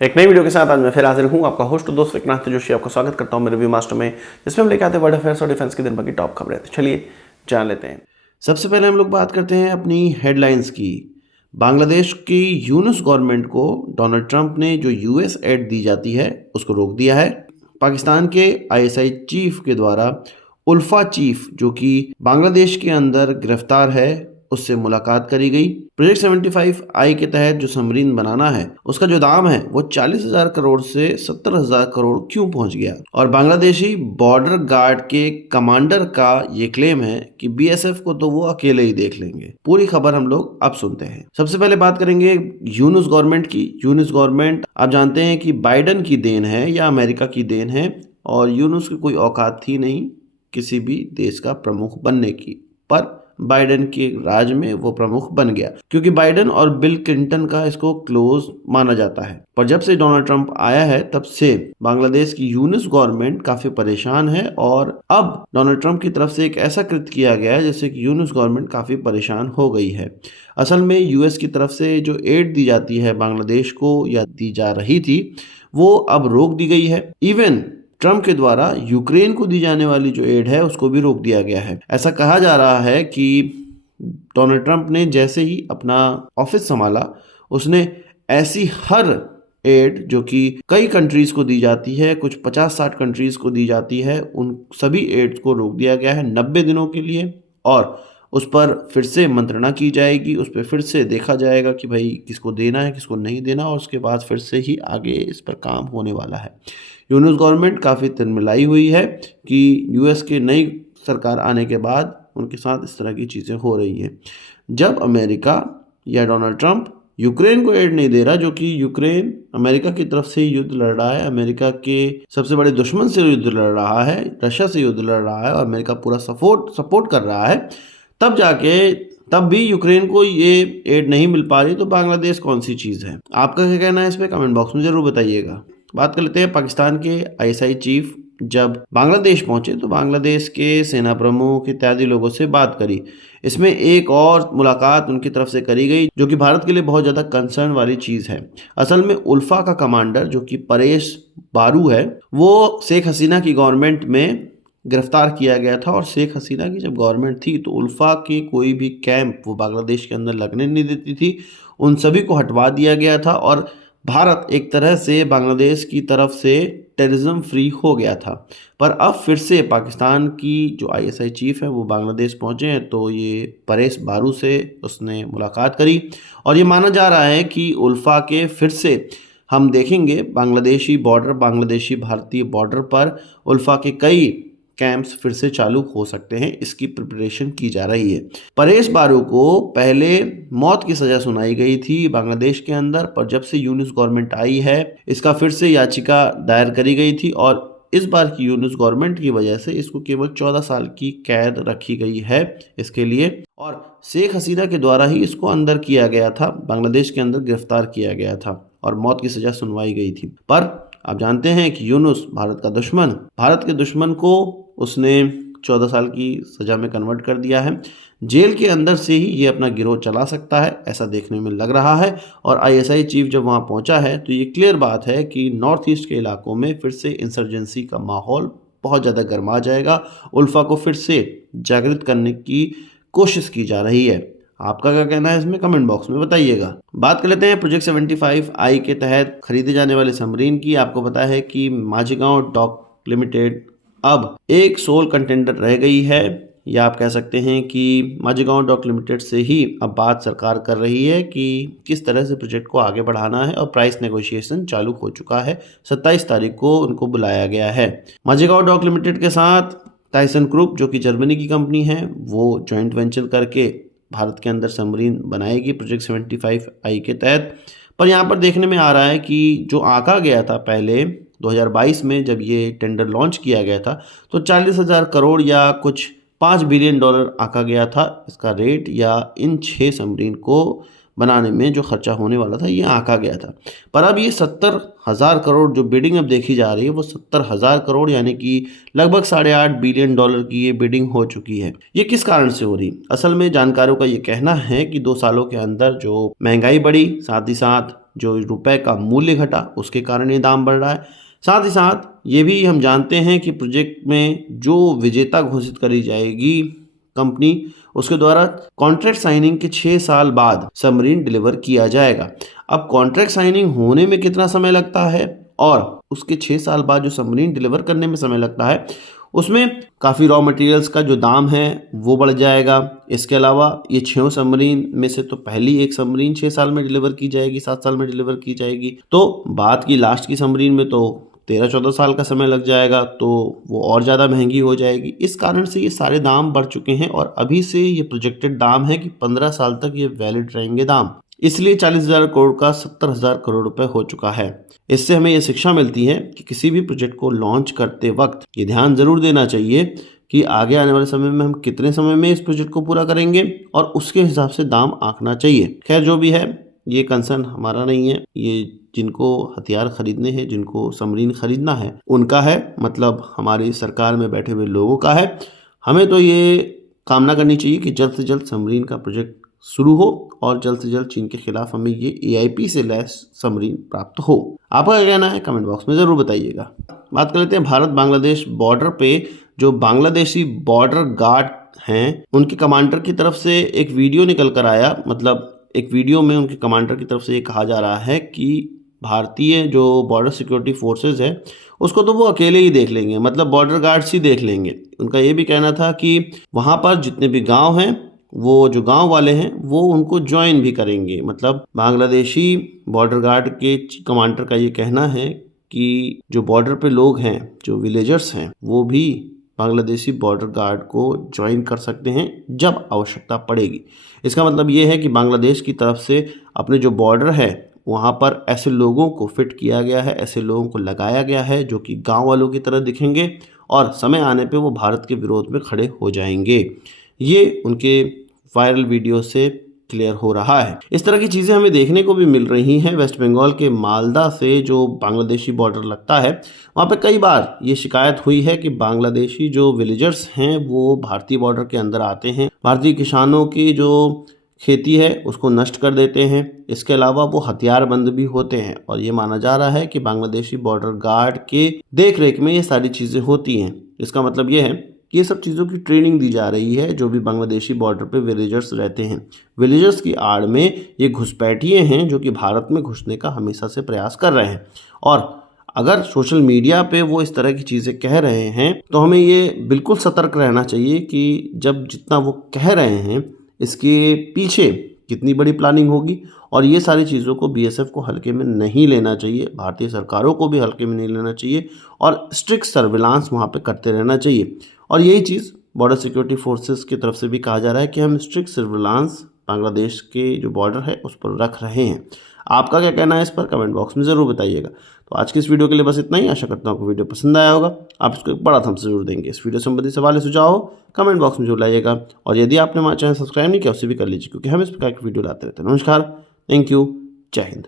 एक नई वीडियो के साथ आज मैं फिर हाजिर हूं, आपका होस्ट दोस्त विक्रांत जोशी। आपका स्वागत करता हूं मेरे रिव्यू मास्टर में, जिसमें हम लेकर आते हैं वर्ल्ड अफेयर्स और डिफेंस की दिन भर की टॉप खबरें। तो चलिए जान लेते हैं। सबसे पहले हम लोग बात करते हैं अपनी हेडलाइंस की। बांग्लादेश की यूनुस गवर्नमेंट को डोनाल्ड ट्रंप ने जो यूएस एड दी जाती है उसको रोक दिया है। पाकिस्तान के आईएसआई चीफ के द्वारा उल्फा चीफ, जो कि बांग्लादेश के अंदर गिरफ्तार है, उससे मुलाकात करी गई। प्रोजेक्ट 75 के तहत जो सबमरीन बनाना है उसका जो दाम है वो 40,000 करोड़ से 70,000 करोड़ क्यों पहुंच गया। और बांग्लादेशी बॉर्डर गार्ड के कमांडर का ये क्लेम है कि बीएसएफ को तो वो अकेले ही देख लेंगे। पूरी खबर हम लोग अब सुनते हैं। सबसे पहले बात करेंगे यूनुस गवर्नमेंट की। यूनुस गवर्नमेंट आप जानते हैं कि बाइडन की देन है या अमेरिका की देन है, और यूनुस की कोई औकात थी नहीं किसी भी देश का प्रमुख बनने की, पर बाइडेन के राज में वो प्रमुख बन गया, क्योंकि बाइडेन और बिल क्लिंटन का इसको क्लोज माना जाता है। पर जब से डोनाल्ड ट्रंप आया है तब से बांग्लादेश की यूनुस गवर्नमेंट काफी परेशान है, और अब डोनाल्ड ट्रंप की तरफ से एक ऐसा कृत्य किया गया है जिससे कि यूनुस गवर्नमेंट काफी परेशान हो गई है। असल में यूएस की तरफ से जो एड दी जाती है बांग्लादेश को, या दी जा रही थी, वो अब रोक दी गई है। इवन ट्रंप के द्वारा यूक्रेन को दी जाने वाली जो एड है उसको भी रोक दिया गया है। ऐसा कहा जा रहा है कि डोनाल्ड ट्रंप ने जैसे ही अपना ऑफिस संभाला, उसने ऐसी हर एड जो कि कई कंट्रीज को दी जाती है, कुछ 50-60 कंट्रीज को दी जाती है, उन सभी एड्स को रोक दिया गया है 90 दिनों के लिए। और उस पर फिर से मंत्रणा की जाएगी, उस पर फिर से देखा जाएगा कि भाई किसको देना है किसको नहीं देना, और उसके बाद फिर से ही आगे इस पर काम होने वाला है। यूनुस गवर्नमेंट काफ़ी तिलमिलाई हुई है कि यूएस के नई सरकार आने के बाद उनके साथ इस तरह की चीज़ें हो रही हैं। जब अमेरिका या डोनाल्ड ट्रंप यूक्रेन को एड नहीं दे रहा, जो कि यूक्रेन अमेरिका की तरफ से युद्ध लड़ रहा है, अमेरिका के सबसे बड़े दुश्मन से युद्ध लड़ रहा है, रशिया से युद्ध लड़ रहा है, और अमेरिका पूरा सपोर्ट कर रहा है, तब भी यूक्रेन को ये एड नहीं मिल पा रही, तो बांग्लादेश कौन सी चीज़ है? आपका क्या कहना है इस पर कमेंट बॉक्स में ज़रूर बताइएगा। बात कर लेते हैं पाकिस्तान के आईएसआई चीफ जब बांग्लादेश पहुंचे तो बांग्लादेश के सेना प्रमुख इत्यादि लोगों से बात करी। इसमें एक और मुलाकात उनकी तरफ से करी गई जो कि भारत के लिए बहुत ज़्यादा कंसर्न वाली चीज़ है। असल में उल्फा का कमांडर जो कि परेश बारू है, वो शेख हसीना की गवर्नमेंट में गिरफ्तार किया गया था, और शेख हसीना की जब गवर्नमेंट थी तो उल्फा के कोई भी कैंप वो बांग्लादेश के अंदर लगने नहीं देती थी, उन सभी को हटवा दिया गया था, और भारत एक तरह से बांग्लादेश की तरफ से टेररिज्म फ्री हो गया था। पर अब फिर से पाकिस्तान की जो आईएसआई चीफ है वो बांग्लादेश पहुंचे हैं, तो ये परेश बारू से उसने मुलाकात करी, और ये माना जा रहा है कि उल्फा के फिर से हम देखेंगे बांग्लादेशी भारतीय बॉर्डर पर उल्फा के कई कैंप्स फिर से चालू हो सकते हैं, इसकी प्रिपरेशन की जा रही है। परेश बारू को पहले मौत की सज़ा सुनाई गई थी बांग्लादेश के अंदर, पर जब से यूनुस गवर्नमेंट आई है इसका फिर से याचिका दायर करी गई थी, और इस बार की यूनुस गवर्नमेंट की वजह से इसको केवल 14 साल की कैद रखी गई है इसके लिए, और शेख हसीना के द्वारा ही इसको अंदर किया गया था, बांग्लादेश के अंदर गिरफ्तार किया गया था और मौत की सज़ा सुनवाई गई थी। पर आप जानते हैं कि यूनुस भारत के दुश्मन को उसने 14 साल की सज़ा में कन्वर्ट कर दिया है। जेल के अंदर से ही ये अपना गिरोह चला सकता है, ऐसा देखने में लग रहा है। और आईएसआई चीफ जब वहाँ पहुँचा है तो ये क्लियर बात है कि नॉर्थ ईस्ट के इलाकों में फिर से इंसर्जेंसी का माहौल बहुत ज़्यादा गर्मा जाएगा। उल्फा को फिर से जागृत करने की कोशिश की जा रही है। आपका क्या कहना है इसमें कमेंट बॉक्स में बताइएगा। बात कर लेते हैं प्रोजेक्ट 75 के तहत खरीदे जाने वाले सबमरीन की। आपको पता है कि माझगांव डॉक लिमिटेड अब एक सोल कंटेंडर रह गई है, या आप कह सकते हैं कि माझगांव डॉक लिमिटेड से ही अब बात सरकार कर रही है कि किस तरह से प्रोजेक्ट को आगे बढ़ाना है, और प्राइस नेगोशिएशन चालू हो चुका है। 27 तारीख को उनको बुलाया गया है। माझगांव डॉक लिमिटेड के साथ टाइसन ग्रुप जो कि जर्मनी की कंपनी है, वो जॉइंट वेंचर करके भारत के अंदर सबमरीन बनाएगी प्रोजेक्ट 75 के तहत। पर यहाँ पर देखने में आ रहा है कि जो आंका गया था पहले 2022 में जब ये टेंडर लॉन्च किया गया था, तो 40,000 करोड़ या कुछ $5 बिलियन आंका गया था इसका रेट, या इन 6 सबमरीन को बनाने में जो खर्चा होने वाला था ये आंका गया था। पर अब ये 70,000 करोड़ जो बिडिंग अब देखी जा रही है वो 70,000 करोड़ यानी कि लगभग $8.5 बिलियन की ये बिडिंग हो चुकी है। ये किस कारण से हो रही? असल में जानकारों का ये कहना है कि 2 सालों के अंदर जो महंगाई बढ़ी, साथ ही साथ जो रुपए का मूल्य घटा, उसके कारण ये दाम बढ़ रहा है। साथ ही साथ ये भी हम जानते हैं कि प्रोजेक्ट में जो विजेता घोषित करी जाएगी कंपनी, उसके द्वारा कॉन्ट्रैक्ट साइनिंग के 6 साल बाद सबमरीन डिलीवर किया जाएगा। अब कॉन्ट्रैक्ट साइनिंग होने में कितना समय लगता है और उसके 6 साल बाद जो सबमरीन डिलीवर करने में समय लगता है, उसमें काफ़ी रॉ मटेरियल्स का जो दाम है वो बढ़ जाएगा। इसके अलावा ये 6 सबमरीन में से तो पहली एक सबमरीन 6 साल में डिलीवर की जाएगी, 7 साल में डिलीवर की जाएगी, तो बाद की लास्ट की सबमरीन में तो 13-14 साल का समय लग जाएगा, तो वो और ज़्यादा महंगी हो जाएगी। इस कारण से ये सारे दाम बढ़ चुके हैं और अभी से ये प्रोजेक्टेड दाम है कि 15 साल तक ये वैलिड रहेंगे दाम। इसलिए 40,000 करोड़ का 70,000 करोड़ रुपए हो चुका है। इससे हमें ये शिक्षा मिलती है कि किसी भी प्रोजेक्ट को लॉन्च करते वक्त ये ध्यान जरूर देना चाहिए कि आगे आने वाले समय में हम कितने समय में इस प्रोजेक्ट को पूरा करेंगे और उसके हिसाब से दाम आंकना चाहिए। खैर जो भी है, ये कंसर्न हमारा नहीं है, ये जिनको हथियार खरीदने हैं, जिनको सबमरीन खरीदना है उनका है, मतलब हमारी सरकार में बैठे हुए लोगों का है। हमें तो ये कामना करनी चाहिए कि जल्द से जल्द सबमरीन का प्रोजेक्ट शुरू हो और जल्द से जल्द चीन के खिलाफ हमें ये AIP से लैस सबमरीन प्राप्त हो। आपका क्या कहना है कमेंट बॉक्स में ज़रूर बताइएगा। बात कर लेते हैं भारत बांग्लादेश बॉर्डर पे जो बांग्लादेशी बॉर्डर गार्ड हैं उनके कमांडर की तरफ से एक वीडियो निकल कर आया। मतलब एक वीडियो में उनके कमांडर की तरफ से ये कहा जा रहा है कि भारतीय जो बॉर्डर सिक्योरिटी फोर्सेस है उसको तो वो अकेले ही देख लेंगे, मतलब बॉर्डर गार्ड्स ही देख लेंगे। उनका ये भी कहना था कि वहाँ पर जितने भी गांव हैं वो जो गांव वाले हैं वो उनको ज्वाइन भी करेंगे। मतलब बांग्लादेशी बॉर्डर गार्ड के कमांडर का ये कहना है कि जो बॉर्डर पे लोग हैं, जो विलेजर्स हैं, वो भी बांग्लादेशी बॉर्डर गार्ड को ज्वाइन कर सकते हैं जब आवश्यकता पड़ेगी। इसका मतलब ये है कि बांग्लादेश की तरफ से अपने जो बॉर्डर है वहाँ पर ऐसे लोगों को फिट किया गया है, ऐसे लोगों को लगाया गया है जो कि गांव वालों की तरह दिखेंगे और समय आने पे वो भारत के विरोध में खड़े हो जाएंगे। ये उनके वायरल वीडियो से क्लियर हो रहा है। इस तरह की चीज़ें हमें देखने को भी मिल रही हैं। वेस्ट बंगाल के मालदा से जो बांग्लादेशी बॉर्डर लगता है वहाँ पे कई बार ये शिकायत हुई है कि बांग्लादेशी जो विलेजर्स हैं वो भारतीय बॉर्डर के अंदर आते हैं, भारतीय किसानों की जो खेती है उसको नष्ट कर देते हैं। इसके अलावा वो हथियारबंद भी होते हैं और ये माना जा रहा है कि बांग्लादेशी बॉर्डर गार्ड के देख रेख में ये सारी चीज़ें होती हैं। इसका मतलब ये है कि ये सब चीज़ों की ट्रेनिंग दी जा रही है जो भी बांग्लादेशी बॉर्डर पे विलेजर्स रहते हैं। विलेजर्स की आड़ में ये घुसपैठिए हैं जो कि भारत में घुसने का हमेशा से प्रयास कर रहे हैं और अगर सोशल मीडिया पे वो इस तरह की चीज़ें कह रहे हैं तो हमें ये बिल्कुल सतर्क रहना चाहिए कि जब जितना वो कह रहे हैं इसके पीछे कितनी बड़ी प्लानिंग होगी और ये सारी चीज़ों को BSF को हल्के में नहीं लेना चाहिए, भारतीय सरकारों को भी हल्के में नहीं लेना चाहिए और स्ट्रिक्ट सर्विलांस वहाँ पे करते रहना चाहिए। और यही चीज़ बॉर्डर सिक्योरिटी फोर्सेस की तरफ से भी कहा जा रहा है कि हम स्ट्रिक्ट सर्विलांस बांग्लादेश के जो बॉर्डर है उस पर रख रहे हैं। आपका क्या कहना है इस पर कमेंट बॉक्स में ज़रूर बताइएगा। तो आज की इस वीडियो के लिए बस इतना ही। आशा करता हूँ आपको वीडियो पसंद आया होगा। आप इसको एक बड़ा थम्स जरूर देंगे। इस वीडियो संबंधी सवाल या सुझाव हो कमेंट बॉक्स में जरूर लाइएगा और यदि आपने हमारा चैनल सब्सक्राइब नहीं किया उसे भी कर लीजिए क्योंकि हम इस प्रकार की वीडियो लाते रहते हैं। नमस्कार, थैंक यू, जय हिंद।